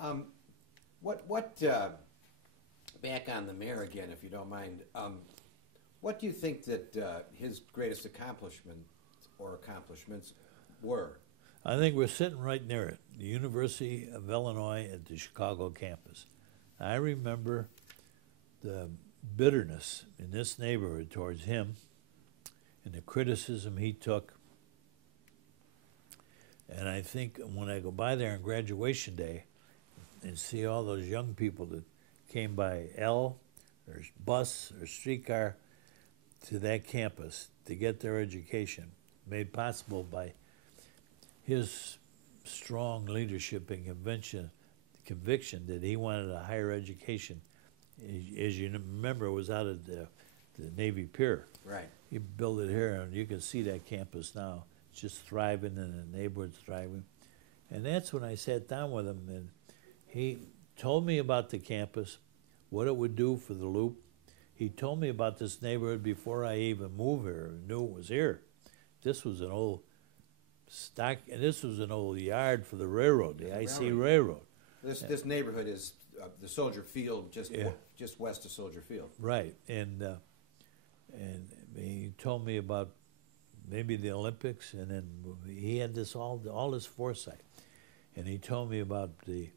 Um, back on the mayor again, if you don't mind, what do you think that his greatest accomplishment or accomplishments were? I think we're sitting right near it, the University of Illinois at the Chicago campus. I remember the bitterness in this neighborhood towards him and the criticism he took. And I think when I go by there on graduation day and see all those young people that came by or bus or streetcar to that campus to get their education, made possible by his strong leadership and conviction that he wanted a higher education. As you remember, it was out at the Navy Pier. Right. He built it here, and you can see that campus now. It's just thriving, and the neighborhood's thriving. And that's when I sat down with him, and he told me about the campus, what it would do for the Loop. He told me about this neighborhood before I even moved here, knew it was here. This was an old and this was an old yard for the railroad, the IC Railroad. This neighborhood is the Soldier Field, just west of Soldier Field. Right, and he told me about maybe the Olympics, and then he had this all this foresight, and he told me about the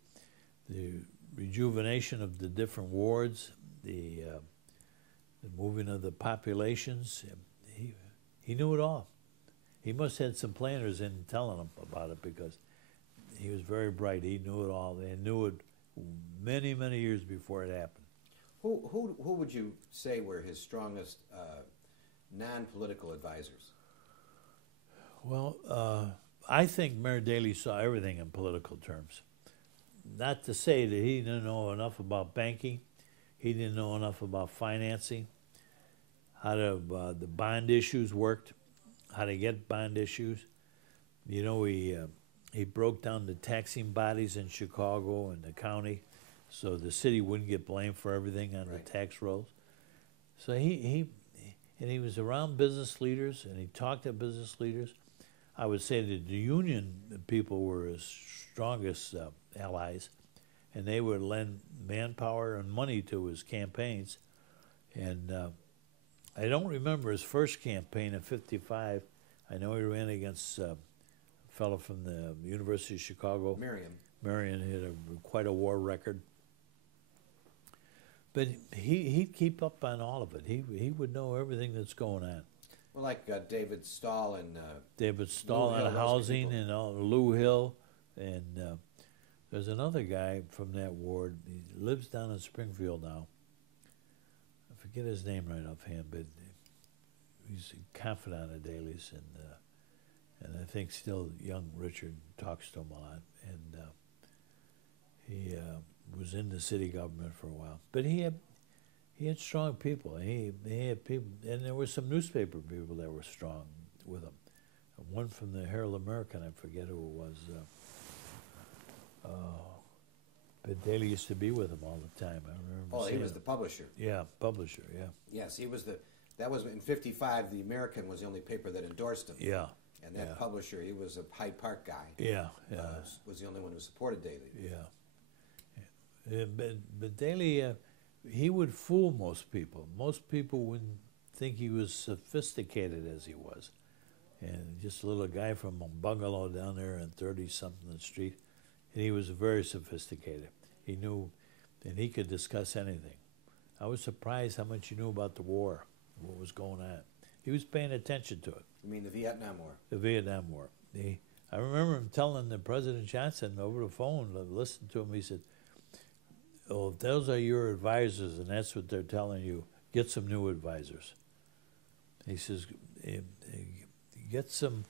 rejuvenation of the different wards, the moving of the populations. He knew it all. He must have had some planners in telling him about it, because he was very bright. He knew it all. They knew it many, many years before it happened. Who would you say were his strongest non-political advisors? Well, I think Mayor Daley saw everything in political terms. Not to say that he didn't know enough about banking. He didn't know enough about financing, how the bond issues worked, how to get bond issues. You know, he broke down the taxing bodies in Chicago and the county, so the city wouldn't get blamed for everything on the tax rolls. So he was around business leaders, and he talked to business leaders. I would say that the union people were his strongest allies, and they would lend manpower and money to his campaigns. And I don't remember his first campaign in '55. I know he ran against a fellow from the University of Chicago. Marion had quite a war record. But he'd keep up on all of it. He would know everything that's going on. Well, like David Stahl and David Stahl on housing and Lou Hill, and there's another guy from that ward. He lives down in Springfield now. I forget his name right offhand, but he's a confidant of Daley's, and I think still young Richard talks to him a lot. And he was in the city government for a while, but he had strong people. He had people, and there were some newspaper people that were strong with him. One from the Herald American, I forget who it was. But Daley used to be with him all the time. I remember. Oh, he was the publisher. Yeah, publisher. Yeah. Yes, he was that was in '55. The American was the only paper that endorsed him. Yeah. And that publisher, he was a Hyde Park guy. Yeah. Was the only one who supported Daley. Yeah. But Daley, he would fool most people. Most people wouldn't think he was sophisticated as he was. And just a little guy from a bungalow down there on 30-something street. And he was very sophisticated. He knew, and he could discuss anything. I was surprised how much he knew about the war, what was going on. He was paying attention to it. You mean the Vietnam War? The Vietnam War. I remember him telling the President Johnson over the phone, listen to him, he said, "Oh, if those are your advisors and that's what they're telling you, get some new advisors." He says, get some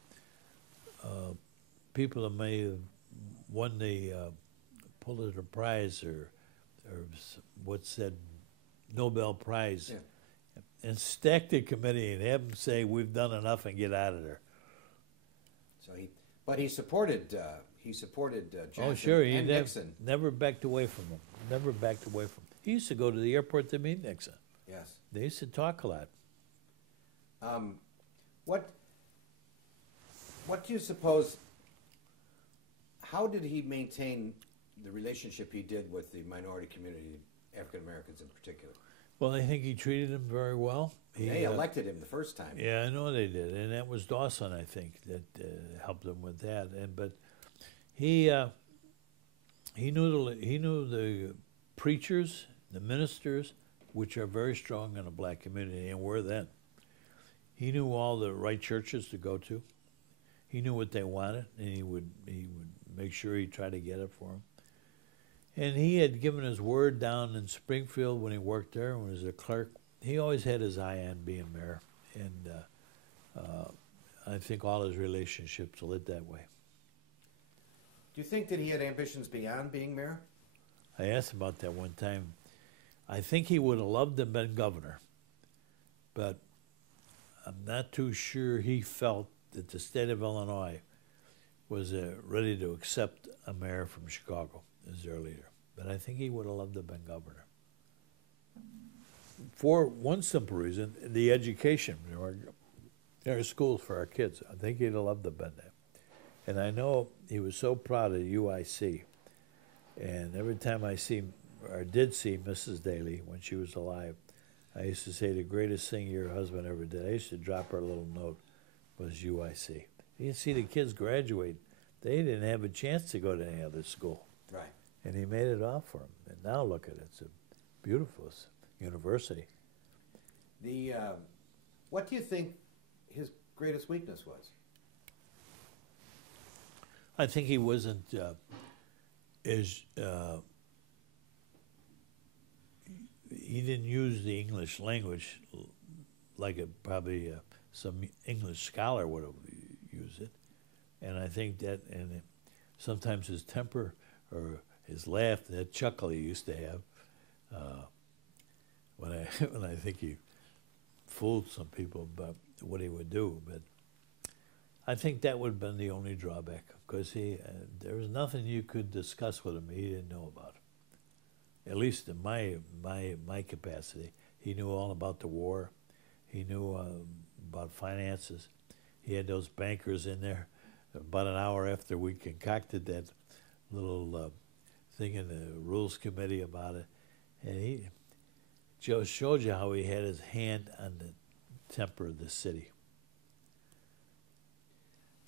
people that may have won the Pulitzer Prize or what's that, Nobel Prize, and stack the committee and have them say, "We've done enough," and get out of there. So he supported Johnson oh, sure. and Nixon. Never backed away from him. Never backed away from him. He used to go to the airport to meet Nixon. Yes. They used to talk a lot. What do you suppose? How did he maintain the relationship he did with the minority community, African Americans in particular? Well, I think he treated them very well. They elected him the first time. Yeah, I know they did, and that was Dawson, I think, that helped him with that. But he knew the preachers, the ministers, which are very strong in the black community, and were then. He knew all the right churches to go to. He knew what they wanted, and he would make sure he tried to get it for them. And he had given his word down in Springfield when he worked there, when he was a clerk. He always had his eye on being mayor, and I think all his relationships led that way. Do you think that he had ambitions beyond being mayor? I asked him about that one time. I think he would have loved to have been governor, but I'm not too sure he felt that the state of Illinois was ready to accept a mayor from Chicago as their leader. But I think he would have loved to have been governor. For one simple reason, the education. There are schools for our kids. I think he'd have loved to have been there. And I know he was so proud of UIC. And every time I see, or did see Mrs. Daley when she was alive, I used to say the greatest thing your husband ever did. I used to drop her a little note, was UIC. You can see the kids graduate. They didn't have a chance to go to any other school. Right. And he made it all for them. And now look at it. It's a beautiful university. What do you think his greatest weakness was? I think he wasn't he didn't use the English language like probably some English scholar would have used it. And I think that, and sometimes his temper or his laugh, that chuckle he used to have, when I think he fooled some people about what he would do. But I think that would have been the only drawback, because there was nothing you could discuss with him he didn't know about. At least in my capacity, he knew all about the war. He knew about finances. He had those bankers in there. About an hour after we concocted that little thing in the Rules Committee about it, and he just showed you how he had his hand on the temper of the city.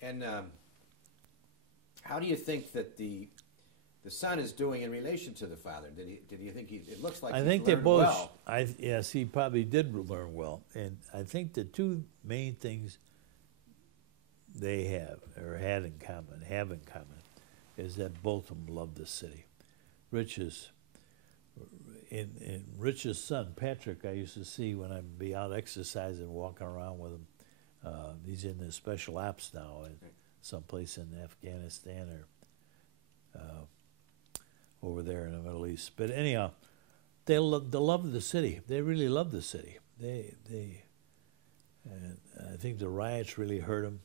And how do you think that the son is doing in relation to the father? Did you think it looks like I he's think they learned both. well? Yes, he probably did learn well, and I think the two main things they have in common, is that both of them love the city. Rich's son, Patrick, I used to see when I'd be out exercising, walking around with him. He's in the special ops now, someplace in Afghanistan or over there in the Middle East. But anyhow, they love the city. They really love the city. And I think the riots really hurt him.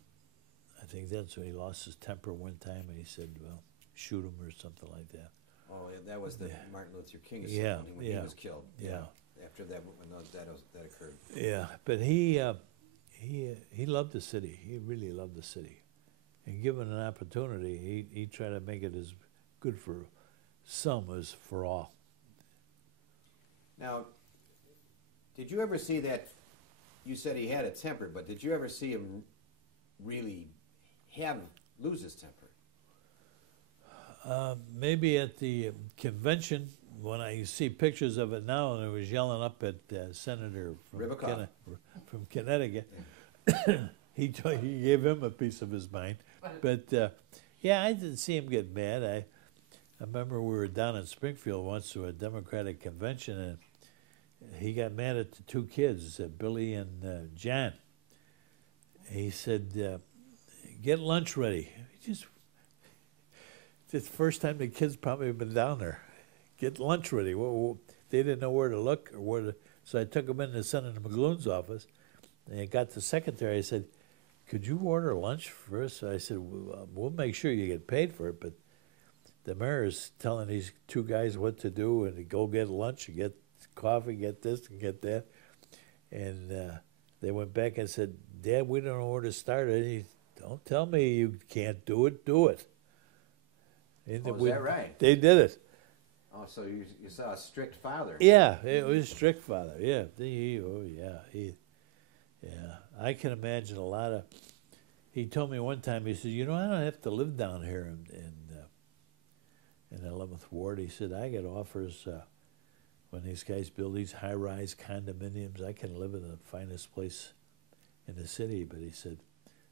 I think that's when he lost his temper one time, and he said, well, shoot him or something like that. Oh, yeah, that was the Martin Luther King ceremony when he was killed. Yeah. After that, when that occurred. Yeah, but he loved the city. He really loved the city. And given an opportunity, he tried to make it as good for some as for all. Now, did you ever see that? You said he had a temper, but did you ever see him really lose his temper? Maybe at the convention, when I see pictures of it now, and I was yelling up at Senator from Connecticut. He gave him a piece of his mind. But, yeah, I didn't see him get mad. I remember we were down in Springfield once to a Democratic convention, and he got mad at the two kids, Billy and John. He said, get lunch ready. It's the first time the kids probably have been down there. Get lunch ready. Well, they didn't know where to look or where to. So I took them into Senator McGloon's office, and I got the secretary. I said, could you order lunch for us? I said, we'll make sure you get paid for it, but the mayor is telling these two guys what to do and to go get lunch and get coffee, get this and get that. And they went back and said, Dad, we don't know where to start. And don't tell me you can't do it, do it. And Oh, is that right? They did it. Oh, so you saw a strict father. Yeah, it was strict father. Yeah, yeah. I can imagine a lot of. He told me one time. He said, "You know, I don't have to live down here in 11th Ward." He said, "I get offers when these guys build these high-rise condominiums. I can live in the finest place in the city." But he said,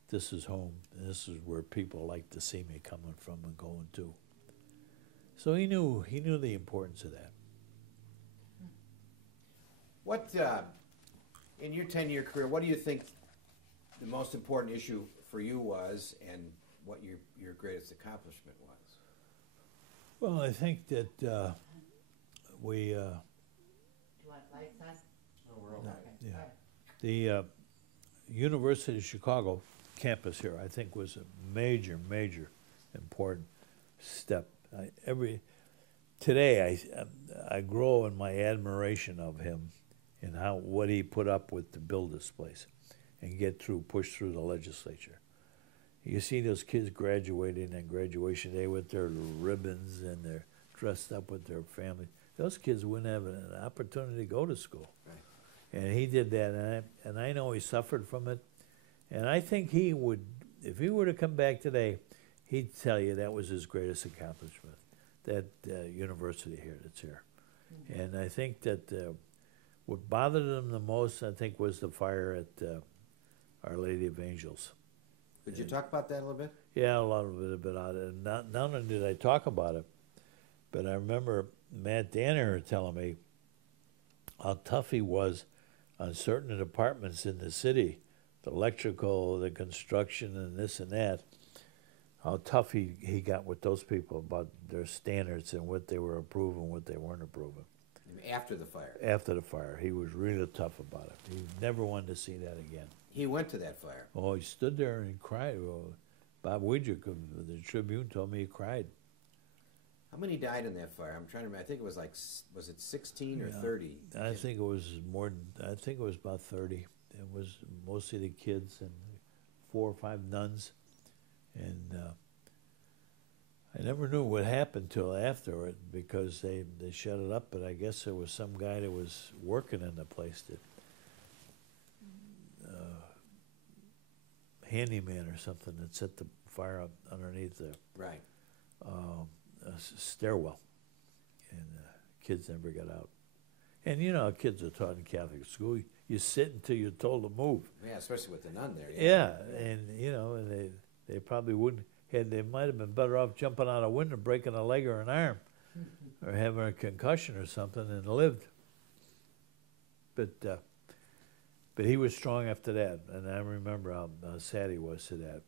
"This is home. And this is where people like to see me coming from and going to." So he knew the importance of that. What, in your 10-year career, what do you think the most important issue for you was, and what your greatest accomplishment was? Well, I think that we. Do you want lights on? Oh, we're Okay. Yeah. The University of Chicago campus here, I think, was a major important step. Today I grow in my admiration of him and what he put up with to build this place and push through the legislature. You see those kids graduating on graduation day with their ribbons and they're dressed up with their family. Those kids wouldn't have an opportunity to go to school. Right. And he did that, and I know he suffered from it. And I think he would, if he were to come back today, he'd tell you that was his greatest accomplishment, that university here that's here. Mm-hmm. And I think that what bothered him the most, I think, was the fire at Our Lady of Angels. Could you talk about that a little bit? Yeah, a little bit about it. And not only did I talk about it, but I remember Matt Danner telling me how tough he was on certain departments in the city, the electrical, the construction, and this and that, how tough he got with those people about their standards and what they were approving, what they weren't approving. After the fire? After the fire. He was really tough about it. He never wanted to see that again. He went to that fire? Oh, he stood there and cried. Well, Bob Widger of the Tribune told me he cried. How many died in that fire? I'm trying to remember. I think it was was it 16 or 30? I think it was more than, I think it was about 30. It was mostly the kids and 4 or 5 nuns. And I never knew what happened till after it because they shut it up, but I guess there was some guy that was working in the place that handyman or something that set the fire up underneath the right. Stairwell, and kids never got out. And you know how kids are taught in Catholic school. You sit until you're told to move. Yeah, especially with the nun there. Yeah, and you know, and they probably wouldn't. They might have been better off jumping out a window, breaking a leg or an arm, or having a concussion or something, and lived. But he was strong after that, and I remember how sad he was to that.